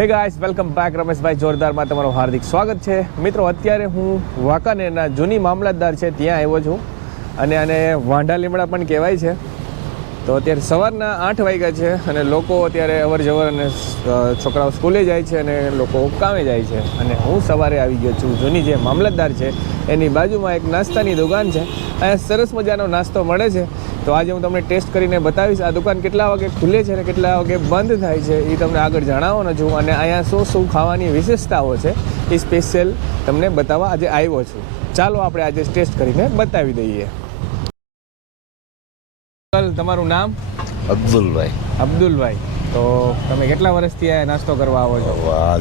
હે guys, welcome back. રમેશભાઈ જોરદારમાં તમારું હાર્દિક સ્વાગત છે. મિત્રો, અત્યારે હું વાંકાનેરના જૂની મામલતદાર છે ત્યાં આવ્યો છું અને આને વાંઢા લીમડા પણ કહેવાય છે. તો અત્યારે સવારના 8 વાગ્યા છે અને લોકો અત્યારે અવર જવર અને છોકરાઓ સ્કૂલે જાય છે અને લોકો કામે જાય છે. અને હું સવારે આવી ગયો છું જૂની જે મામલતદાર છે એની બાજુમાં એક નાસ્તાની દુકાન છે. અહીંયા સરસ મજાનો નાસ્તો મળે છે. તો આજે હું તમને ટેસ્ટ કરીને બતાવીશ આ દુકાન કેટલા વાગે ખુલે છે અને કેટલા વાગે બંધ થાય છે એ તમને આગળ જણાવવાનો છું. અને અહીંયા શું શું ખાવાની વિશેષતાઓ છે એ સ્પેશિયલ તમને બતાવવા આજે આવ્યો છું. ચાલો આપણે આજે ટેસ્ટ કરીને બતાવી દઈએ. તમારું નામ? અબ્દુલભાઈ. અબ્દુલભાઈ, તો તમે કેટલા વર્ષથી આ નાસ્તો કરવા આવો છો?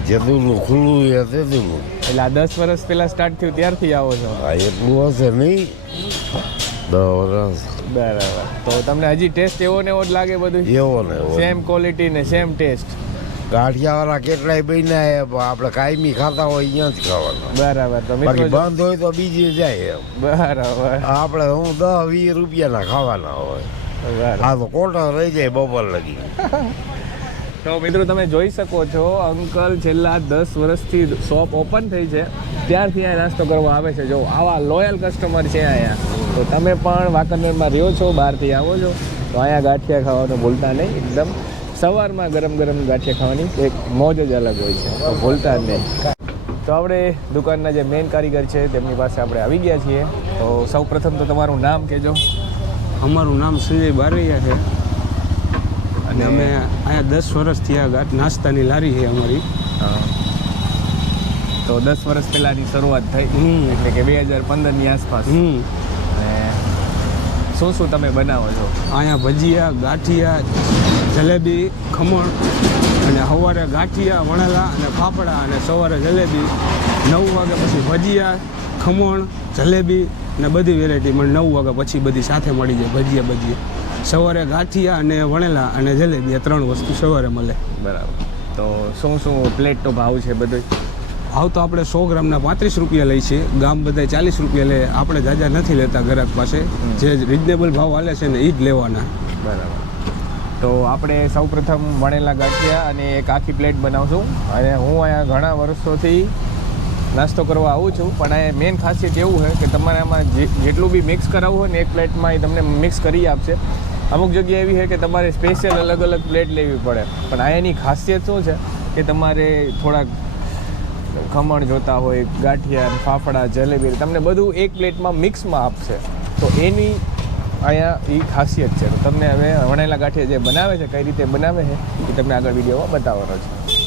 જેટલું ખુલ્લું છે તેટલું. એટલે આ 10 વર્ષ પહેલા સ્ટાર્ટ થયું ત્યારથી આવો છો? એટલું હશે નહીં, 10 વર્ષ. બરાબર. તો તમને હજી ટેસ્ટ એવો ને એવો જ લાગે બધું? એવો ને એવો. સેમ ક્વોલિટી ને સેમ ટેસ્ટ. ગાંઠિયાવાળા કેટલાય બન્યા આપણે કાયમી ખાતા હોય અહીંયા જ ખાવાના. બરાબર. તો મિત્રો બંધ હોય તો બીજી જાય એમ. બરાબર. આપણે હું 10-20 રૂપિયાના ખાવાના હોય. આ તો કોટા રહી જાય બપોર લગી. તો મિત્રો તમે જોઈ શકો છો અંકલ છેલ્લા 10 વર્ષથી શોપ ઓપન થઈ છે ત્યારથી અહીંયા નાસ્તો કરવા આવે છે. જો આવા લોયલ કસ્ટમર છે અહીંયા. તો તમે પણ વાંકાનેરમાં રહ્યો છો, બહારથી આવો છો તો અહીંયા ગાંઠિયા ખાવાનું ભૂલતા નહીં. એકદમ સવારમાં ગરમ ગરમ ગાંઠિયા ખાવાની એક મોજ જ અલગ હોય છે, તો ભૂલતા જ નહીં. તો આપણે દુકાનના જે મેઇન કારીગર છે તેમની પાસે આપણે આવી ગયા છીએ. તો સૌ પ્રથમ તો તમારું નામ કહેજો. અમારું નામ સંજય બારૈયા છે અને અમે અહીંયા 10 વર્ષથી આ નાસ્તાની લારી છે અમારી. તો 10 વર્ષ પહેલાંની શરૂઆત થઈ, એટલે કે 2015ની આસપાસ. અને શું શું તમે બનાવો છો અહીંયા? ભજીયા, ગાંઠિયા, જલેબી, ખમણ અને સવારે ગાંઠિયા, વણેલા અને ફાફડા અને સવારે જલેબી. 9 વાગ્યા પછી ભજીયા, ખમણ, જલેબી ને બધી વેરાયટી મને 9 વાગ્યા પછી બધી સાથે મળી જાય. ભજીયા સવારે ગાંઠિયા અને વણેલા અને જલેબી, આ 3 વસ્તુ સવારે મળે. બરાબર. તો શું શું પ્લેટનો ભાવ છે બધો? ભાવ તો આપણે 100 ગ્રામના 35 રૂપિયા લઈ છે. ગામ બધા 40 રૂપિયા લે. આપણે જાજા નથી લેતા ગ્રાહક પાસે. જે રિઝનેબલ ભાવ હાલે છે ને એ જ લેવાના. બરાબર. તો આપણે સૌ પ્રથમ વણેલા ગાંઠિયા અને એક આખી પ્લેટ બનાવશું. અને હું અહીંયા ઘણા વર્ષોથી નાસ્તો કરવા આવું છું, પણ આ મેઇન ખાસિયત એવું છે કે તમારે આમાં જેટલું બી મિક્સ કરાવવું હોય ને એક પ્લેટમાં એ તમને મિક્સ કરી આપશે. અમુક જગ્યા એવી છે કે તમારે સ્પેશિયલ અલગ અલગ પ્લેટ લેવી પડે, પણ આ એની ખાસિયત શું છે કે તમારે થોડાક ખમણ જોતા હોય, ગાંઠિયા, ફાફડા, જલેબી, તમને બધું એક પ્લેટમાં મિક્સમાં આપશે. તો એની અહીંયા એ ખાસિયત છે. તો તમને હવે વણેલા ગાંઠિયા જે બનાવે છે કઈ રીતે બનાવે છે એ તમને આગળ વિડીયોમાં બતાવવાનો છે.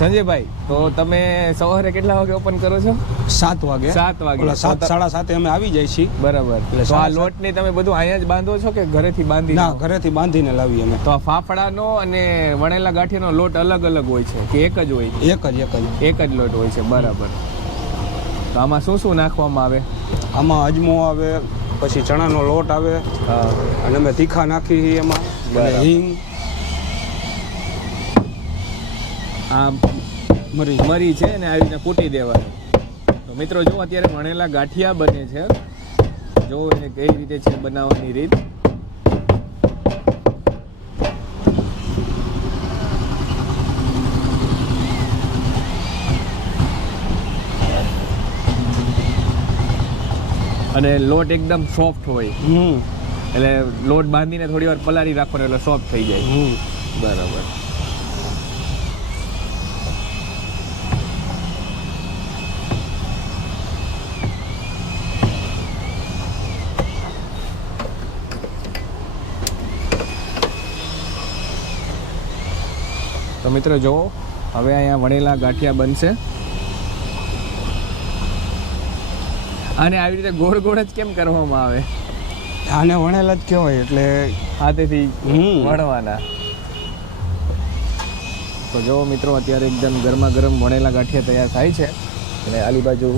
સંજયભાઈ, તો તમે સવારે કેટલા વાગે ઓપન કરો છો? 7 વાગે. 7 વાગે. 7-7:30 અમે આવી જાય છીએ. બરાબર. તો આ લોટને તમે બધું અહીંયા જ બાંધો છો કે ઘરેથી બાંધી? ના, ઘરેથી બાંધીને લાવીએ અમે. તો આ ફાફડાનો અને વણેલા ગાંઠિયાનો લોટ અલગ અલગ હોય છે કે એક જ હોય? એક જ લોટ હોય છે. બરાબર. તો આમાં શું શું નાખવામાં આવે? આમાં અજમો આવે, પછી ચણાનો લોટ આવે અને અમે તીખા નાખી છીએ એમાં, હિંગ, આ મરી છે ને આવી રીતે કૂટી દેવાનું. તો મિત્રો જો અત્યારે વણેલા ગાંઠિયા બને છે. જો એને કઈ રીતે છે બનાવવાની રીત. અને લોટ એકદમ સોફ્ટ હોય, એટલે લોટ બાંધીને થોડી વાર પલાળી રાખવાનો એટલે સોફ્ટ થઈ જાય. બરાબર. તો મિત્રો જુઓ, હવે અહીંયા વણેલા ગાંઠિયા બનશે. અને આવી રીતે ગોળ ગોળ જ કેમ કરવામાં આવે? આને વણેલા જ કહેવાય, એટલે હાથેથી વણવાના. તો જો મિત્રો, અત્યારે એકદમ ગરમા ગરમ વણેલા ગાંઠિયા તૈયાર થાય છે. અને આલી બાજુ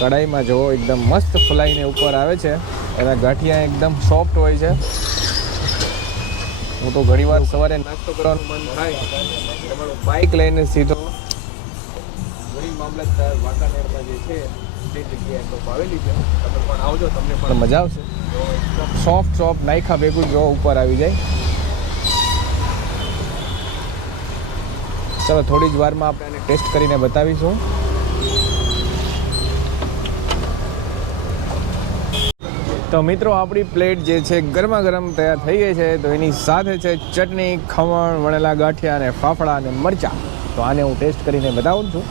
કઢાઈમાં જો એકદમ મસ્ત ફુલાઈને ઉપર આવે છે. એના ગાંઠિયા એકદમ સોફ્ટ હોય છે. હું તો ઘણી વાર સવારે નાસ્તો કરવાનું મન થાય તમારું બાઇક લઈને સીધો ગરીબ મામલતદાર વાંકાનેરમાં જે છે તે જગ્યાએ તો આવેલી છે. તમે પણ આવજો, તમને પણ મજા આવશે. સોફ્ટ નાયખા ભેગું જો ઉપર આવી જાય. ચલો થોડી જ વારમાં આપણે આને ટેસ્ટ કરીને બતાવીશું. તો મિત્રો આપણી પ્લેટ જે છે ગરમા ગરમ તૈયાર થઈ ગઈ છે. તો એની સાથે છે ચટણી, ખમણ, વણેલા ગાંઠિયા અને ફાફડા અને મરચાં. તો આને હું ટેસ્ટ કરીને બતાવું છું.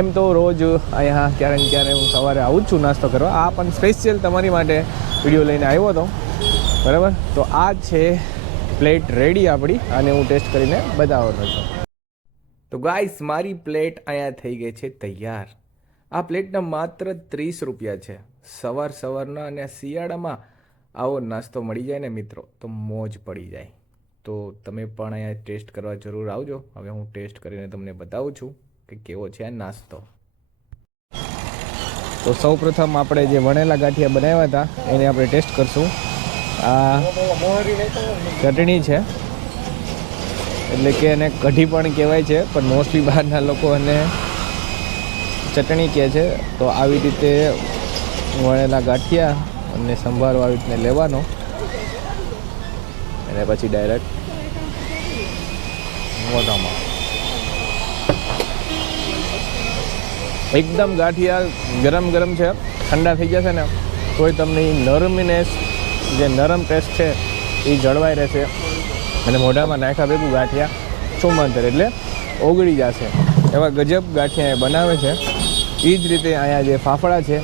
એમ તો રોજ અહીંયા ક્યારે ને ક્યારે હું સવારે આવું જ છું નાસ્તો કરવા. આ પણ સ્પેશિયલ તમારી માટે વિડીયો લઈને આવ્યો હતો, બરાબર. તો આ છે પ્લેટ રેડી આપણી, આને હું ટેસ્ટ કરીને બતાવવાનો છું. તો ગાઈસ મારી પ્લેટ અહીંયા થઈ ગઈ છે તૈયાર. આ પ્લેટના માત્ર 30 રૂપિયા છે. સવારના અને શિયાળામાં આવો નાસ્તો મળી જાય ને મિત્રો તો મોજ પડી જાય. તો તમે પણ અહીંયા ટેસ્ટ કરવા જરૂર આવજો. હવે હું ટેસ્ટ કરીને તમને બતાવું છું કે કેવો છે આ નાસ્તો. તો સૌપ્રથમ આપણે જે વણેલા ગાંઠિયા બનાવ્યા હતા એને આપણે ટેસ્ટ કરશું. આ ચટણી છે, એટલે કે એને કઢી પણ કહેવાય છે, પણ મોસ્ટલી બહારના લોકો એને ચટણી કહે છે. તો આવી રીતે વણેલા ગાંઠિયા અને સંભારો આવી રીતને લેવાનો અને પછી ડાયરેક્ટ મોઢામાં. એકદમ ગાંઠિયા ગરમ ગરમ છે, ઠંડા થઈ જશે ને તોય તમને નરમીનેસ, જે નરમ ટેસ્ટ છે એ જળવાઈ રહેશે. અને મોઢામાં નાખ્યા ભેગું ગાંઠિયા ચુંબંતર એટલે ઓગળી જશે. એવા ગજબ ગાંઠિયા એ બનાવે છે. એ જ રીતે અહીંયા જે ફાફડા છે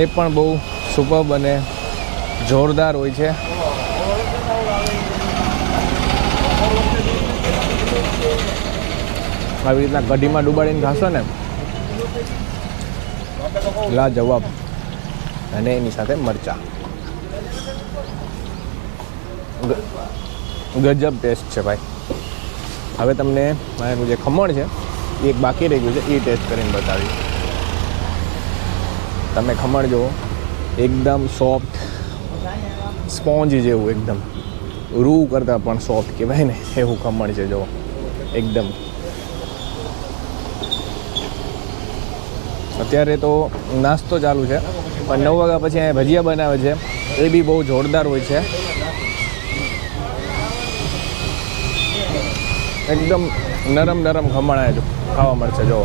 એ પણ બહુ સુપર્બ અને જોરદાર હોય છે. આવી રીતના કઢીમાં ડુબાડીને ખાશો ને લાજવાબ. અને એની સાથે મરચાં, ગજબ ટેસ્ટ છે ભાઈ. હવે તમને મારું જે ખમણ છે એ એક બાકી રહી ગયું છે, એ ટેસ્ટ કરીને બતાવી. તમે ખમણ જુઓ, એકદમ સોફ્ટ સ્પોન્જ જેવું, એકદમ રૂ કરતાં પણ સોફ્ટ કહેવાય ને એવું ખમણ છે. જુઓ એકદમ. અત્યારે તો નાસ્તો ચાલુ છે, પણ 9 વાગ્યા પછી અહીંયા ભજીયા બનાવે છે, એ બી બહુ જોરદાર હોય છે. એકદમ નરમ નરમ ખમણ આવે ખાવા મળશે. જો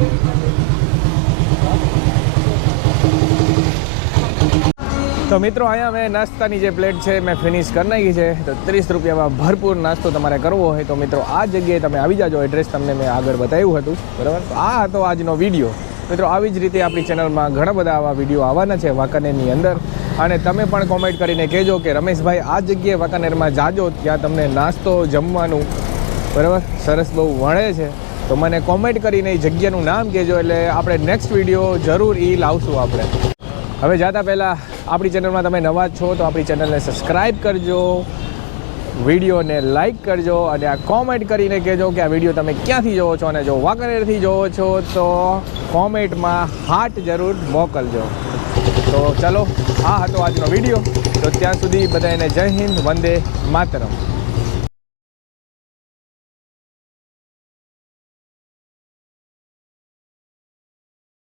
તો મિત્રો અહીંયા મેં નાસ્તાની જે પ્લેટ છે મેં ફિનિશ કરી નાખી છે. તો 30 રૂપિયામાં ભરપૂર નાસ્તો તમારે કરવો હોય તો મિત્રો આ જગ્યાએ તમે આવી જાજો. એડ્રેસ તમને મેં આગળ બતાવ્યું હતું, બરાબર. તો આ હતો આજનો વિડીયો. મિત્રો આવી જ રીતે આપણી ચેનલમાં ઘણા બધા આવા વિડીયો આવવાના છે વાંકાનેરની અંદર. અને તમે પણ કોમેન્ટ કરીને કહેજો કે રમેશભાઈ આ જગ્યાએ વાંકાનેરમાં જાજો, ત્યાં તમને નાસ્તો જમવાનું બરાબર સરસ બહુ વળે છે. તો મને કોમેન્ટ કરીને એ જગ્યાનું નામ કહેજો, એટલે આપણે નેક્સ્ટ વિડીયો જરૂર એ લાવશું આપણે. હવે જતા પહેલાં આપણી ચેનલમાં તમે નવા જ છો તો આપણી ચેનલને સબસ્ક્રાઈબ કરજો, વિડીયોને લાઈક કરજો અને આ કોમેન્ટ કરીને કહેજો કે આ વિડીયો તમે ક્યાંથી જોવો છો. અને જો વાંકાનેરથી જોવો છો તો કોમેન્ટમાં હાર્ટ જરૂર મોકલજો. તો ચલો, આ હતો આજનો વિડીયો. તો ત્યાં સુધી બધાને જય હિન્દ, વંદે માતરમ.